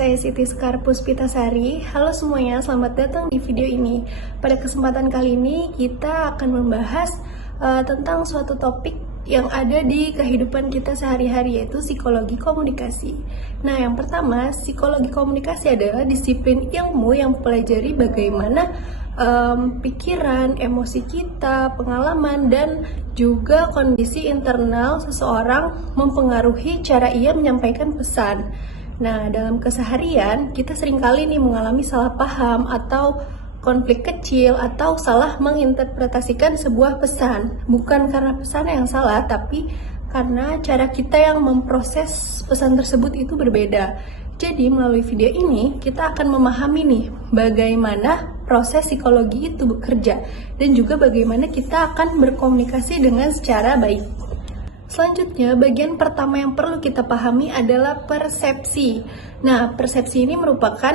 saya Siti Sekar Puspitasari. Halo semuanya, selamat datang di video ini. Pada kesempatan kali ini kita akan membahas tentang suatu topik yang ada di kehidupan kita sehari-hari, yaitu psikologi komunikasi. Nah, yang pertama, psikologi komunikasi adalah disiplin ilmu yang mempelajari bagaimana pikiran, emosi kita, pengalaman, dan juga kondisi internal seseorang mempengaruhi cara ia menyampaikan pesan. Nah, dalam keseharian kita seringkali nih mengalami salah paham atau konflik kecil atau salah menginterpretasikan sebuah pesan. Bukan karena pesan yang salah, tapi karena cara kita yang memproses pesan tersebut itu berbeda. Jadi melalui video ini kita akan memahami nih bagaimana proses psikologi itu bekerja dan juga bagaimana kita akan berkomunikasi dengan secara baik. Selanjutnya, bagian pertama yang perlu kita pahami adalah persepsi. Nah, persepsi ini merupakan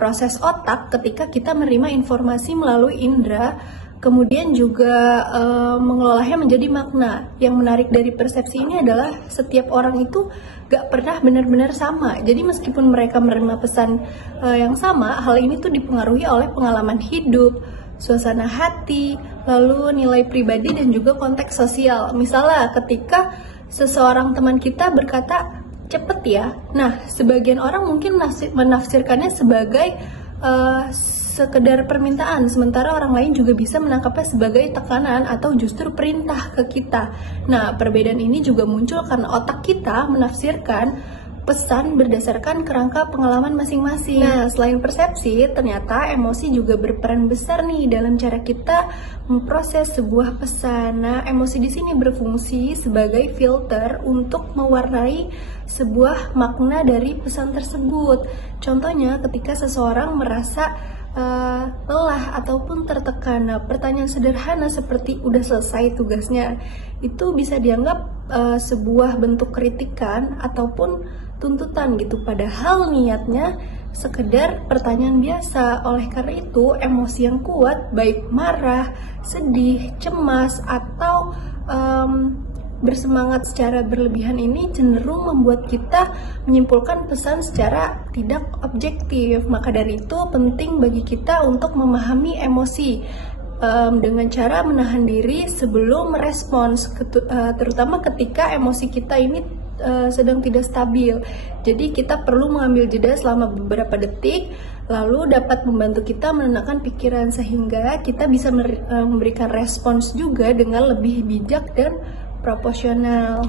proses otak ketika kita menerima informasi melalui indera, kemudian juga mengelolanya menjadi makna. Yang menarik dari persepsi ini adalah setiap orang itu gak pernah benar-benar sama. Jadi meskipun mereka menerima pesan yang sama, hal ini tuh dipengaruhi oleh pengalaman hidup, suasana hati, lalu nilai pribadi dan juga konteks sosial. Misalnya ketika seseorang teman kita berkata cepet ya, nah sebagian orang mungkin menafsirkannya sebagai sekedar permintaan, sementara orang lain juga bisa menangkapnya sebagai tekanan atau justru perintah ke kita. Nah, perbedaan ini juga muncul karena otak kita menafsirkan pesan berdasarkan kerangka pengalaman masing-masing. Nah, selain persepsi, ternyata emosi juga berperan besar nih dalam cara kita memproses sebuah pesan. Nah, emosi di sini berfungsi sebagai filter untuk mewarnai sebuah makna dari pesan tersebut. Contohnya, ketika seseorang merasa lelah ataupun tertekan. Nah, pertanyaan sederhana seperti udah selesai tugasnya itu bisa dianggap sebuah bentuk kritikan ataupun tuntutan gitu, padahal niatnya sekedar pertanyaan biasa. Oleh karena itu, emosi yang kuat baik marah, sedih, cemas, atau bersemangat secara berlebihan ini cenderung membuat kita menyimpulkan pesan secara tidak objektif. Maka dari itu penting bagi kita untuk memahami emosi dengan cara menahan diri sebelum merespons, terutama ketika emosi kita ini sedang tidak stabil. Jadi kita perlu mengambil jeda selama beberapa detik, lalu dapat membantu kita menenangkan pikiran sehingga kita bisa memberikan respons juga dengan lebih bijak dan proporsional.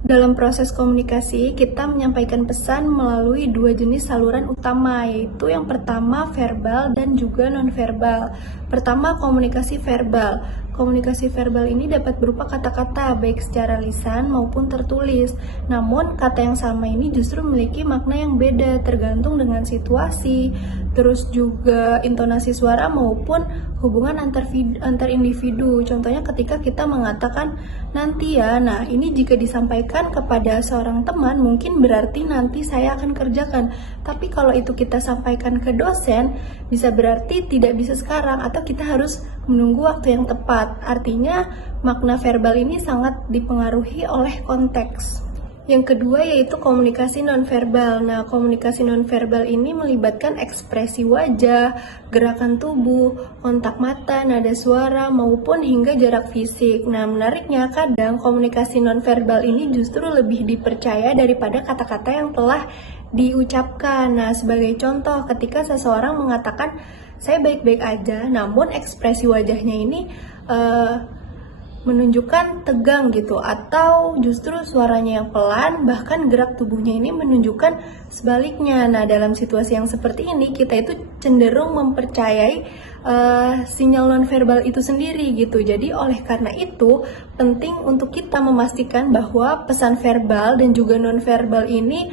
Dalam proses komunikasi, kita menyampaikan pesan melalui dua jenis saluran utama, yaitu yang pertama verbal dan juga non-verbal. Pertama, komunikasi verbal. Komunikasi verbal ini dapat berupa kata-kata, baik secara lisan maupun tertulis. Namun, kata yang sama ini justru memiliki makna yang beda tergantung dengan situasi, terus juga intonasi suara maupun hubungan antar individu. Contohnya ketika kita mengatakan nanti ya, nah ini jika disampaikan kepada seorang teman mungkin berarti nanti saya akan kerjakan. Tapi kalau itu kita sampaikan ke dosen, bisa berarti tidak bisa sekarang atau kita harus menunggu waktu yang tepat. Artinya makna verbal ini sangat dipengaruhi oleh konteks. Yang kedua yaitu komunikasi nonverbal. Nah, komunikasi nonverbal ini melibatkan ekspresi wajah, gerakan tubuh, kontak mata, nada suara, maupun hingga jarak fisik. Nah, menariknya kadang komunikasi nonverbal ini justru lebih dipercaya daripada kata-kata yang telah diucapkan. Nah, sebagai contoh, ketika seseorang mengatakan saya baik-baik aja, namun ekspresi wajahnya ini menunjukkan tegang gitu, atau justru suaranya yang pelan, bahkan gerak tubuhnya ini menunjukkan sebaliknya. Nah, dalam situasi yang seperti ini kita itu cenderung mempercayai sinyal nonverbal itu sendiri gitu. Jadi oleh karena itu penting untuk kita memastikan bahwa pesan verbal dan juga nonverbal ini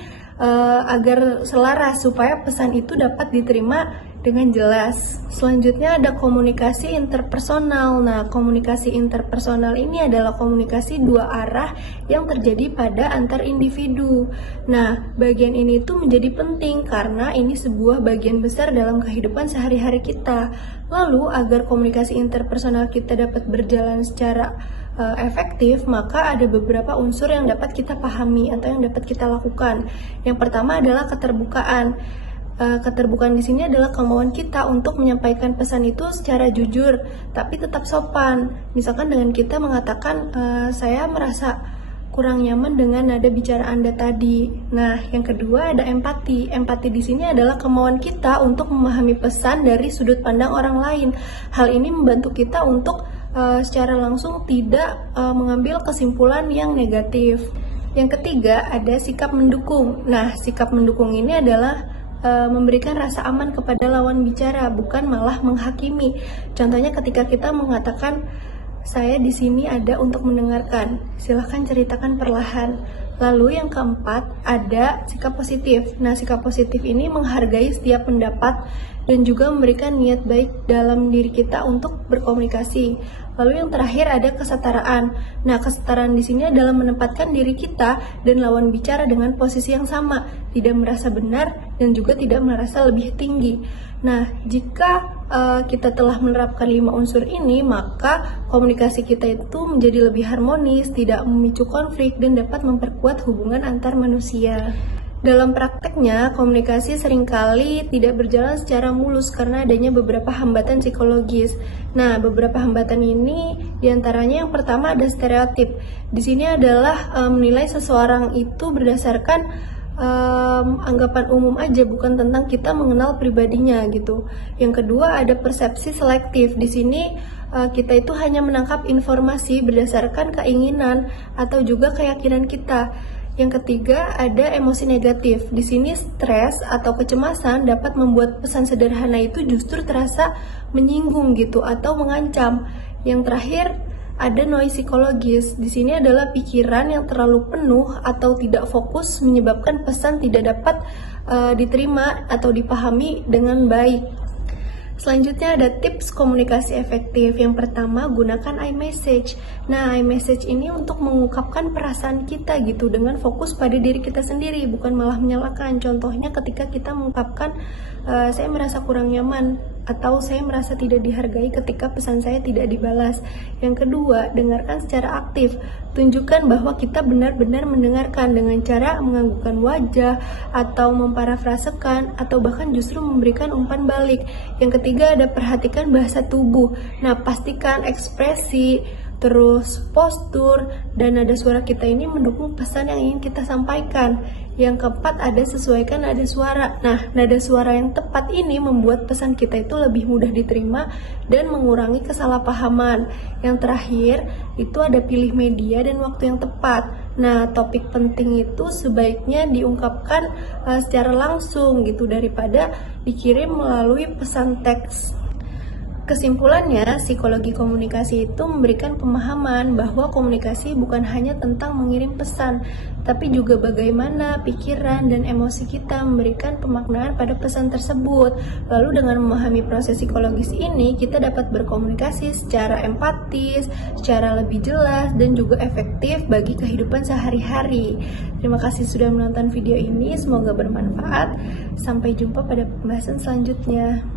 agar selaras supaya pesan itu dapat diterima dengan jelas. Selanjutnya ada komunikasi interpersonal. Nah, komunikasi interpersonal ini adalah komunikasi dua arah yang terjadi pada antar individu. Nah, bagian ini tuh menjadi penting karena ini sebuah bagian besar dalam kehidupan sehari-hari kita. Lalu, agar komunikasi interpersonal kita dapat berjalan secara efektif, maka ada beberapa unsur yang dapat kita pahami atau yang dapat kita lakukan. Yang pertama adalah keterbukaan. Keterbukaan di sini adalah kemauan kita untuk menyampaikan pesan itu secara jujur, tapi tetap sopan. Misalkan dengan kita mengatakan, saya merasa kurang nyaman dengan nada bicara Anda tadi. Nah, yang kedua ada empati. Empati di sini adalah kemauan kita untuk memahami pesan dari sudut pandang orang lain. Hal ini membantu kita untuk secara langsung tidak mengambil kesimpulan yang negatif. Yang ketiga ada sikap mendukung. Nah, sikap mendukung ini adalah memberikan rasa aman kepada lawan bicara, bukan malah menghakimi. Contohnya ketika kita mengatakan, saya di sini ada untuk mendengarkan, silahkan ceritakan perlahan. Lalu yang keempat ada sikap positif. Nah, sikap positif ini menghargai setiap pendapat dan juga memberikan niat baik dalam diri kita untuk berkomunikasi. Lalu yang terakhir ada kesetaraan. Nah, kesetaraan di sini adalah menempatkan diri kita dan lawan bicara dengan posisi yang sama, tidak merasa benar dan juga tidak merasa lebih tinggi. Nah, jika kita telah menerapkan 5 unsur ini, maka komunikasi kita itu menjadi lebih harmonis, tidak memicu konflik, dan dapat memperkuat hubungan antar manusia. Dalam prakteknya, komunikasi seringkali tidak berjalan secara mulus karena adanya beberapa hambatan psikologis. Nah, beberapa hambatan ini diantaranya yang pertama ada stereotip. Di sini adalah menilai seseorang itu berdasarkan anggapan umum aja, bukan tentang kita mengenal pribadinya gitu. Yang kedua ada persepsi selektif. Di sini kita itu hanya menangkap informasi berdasarkan keinginan atau juga keyakinan kita. Yang ketiga ada emosi negatif. Di sini stres atau kecemasan dapat membuat pesan sederhana itu justru terasa menyinggung gitu atau mengancam. Yang terakhir ada noise psikologis. Di sini adalah pikiran yang terlalu penuh atau tidak fokus menyebabkan pesan tidak dapat diterima atau dipahami dengan baik. Selanjutnya ada tips komunikasi efektif. Yang pertama, gunakan iMessage. Nah, iMessage ini untuk mengungkapkan perasaan kita gitu dengan fokus pada diri kita sendiri, bukan malah menyalahkan. Contohnya ketika kita mengungkapkan saya merasa kurang nyaman atau saya merasa tidak dihargai ketika pesan saya tidak dibalas. Yang kedua, dengarkan secara aktif. Tunjukkan bahwa kita benar-benar mendengarkan dengan cara menganggukkan wajah atau memparafrasekan atau bahkan justru memberikan umpan balik. Yang ketiga ada perhatikan bahasa tubuh. Nah, pastikan ekspresi, terus postur, dan nada suara kita ini mendukung pesan yang ingin kita sampaikan. Yang keempat ada sesuaikan nada suara. Nah, nada suara yang tepat ini membuat pesan kita itu lebih mudah diterima dan mengurangi kesalahpahaman. Yang terakhir itu ada pilih media dan waktu yang tepat. Nah, topik penting itu sebaiknya diungkapkan secara langsung gitu daripada dikirim melalui pesan teks. Kesimpulannya, psikologi komunikasi itu memberikan pemahaman bahwa komunikasi bukan hanya tentang mengirim pesan, tapi juga bagaimana pikiran dan emosi kita memberikan pemaknaan pada pesan tersebut. Lalu dengan memahami proses psikologis ini, kita dapat berkomunikasi secara empatis, secara lebih jelas, dan juga efektif bagi kehidupan sehari-hari. Terima kasih sudah menonton video ini, semoga bermanfaat. Sampai jumpa pada pembahasan selanjutnya.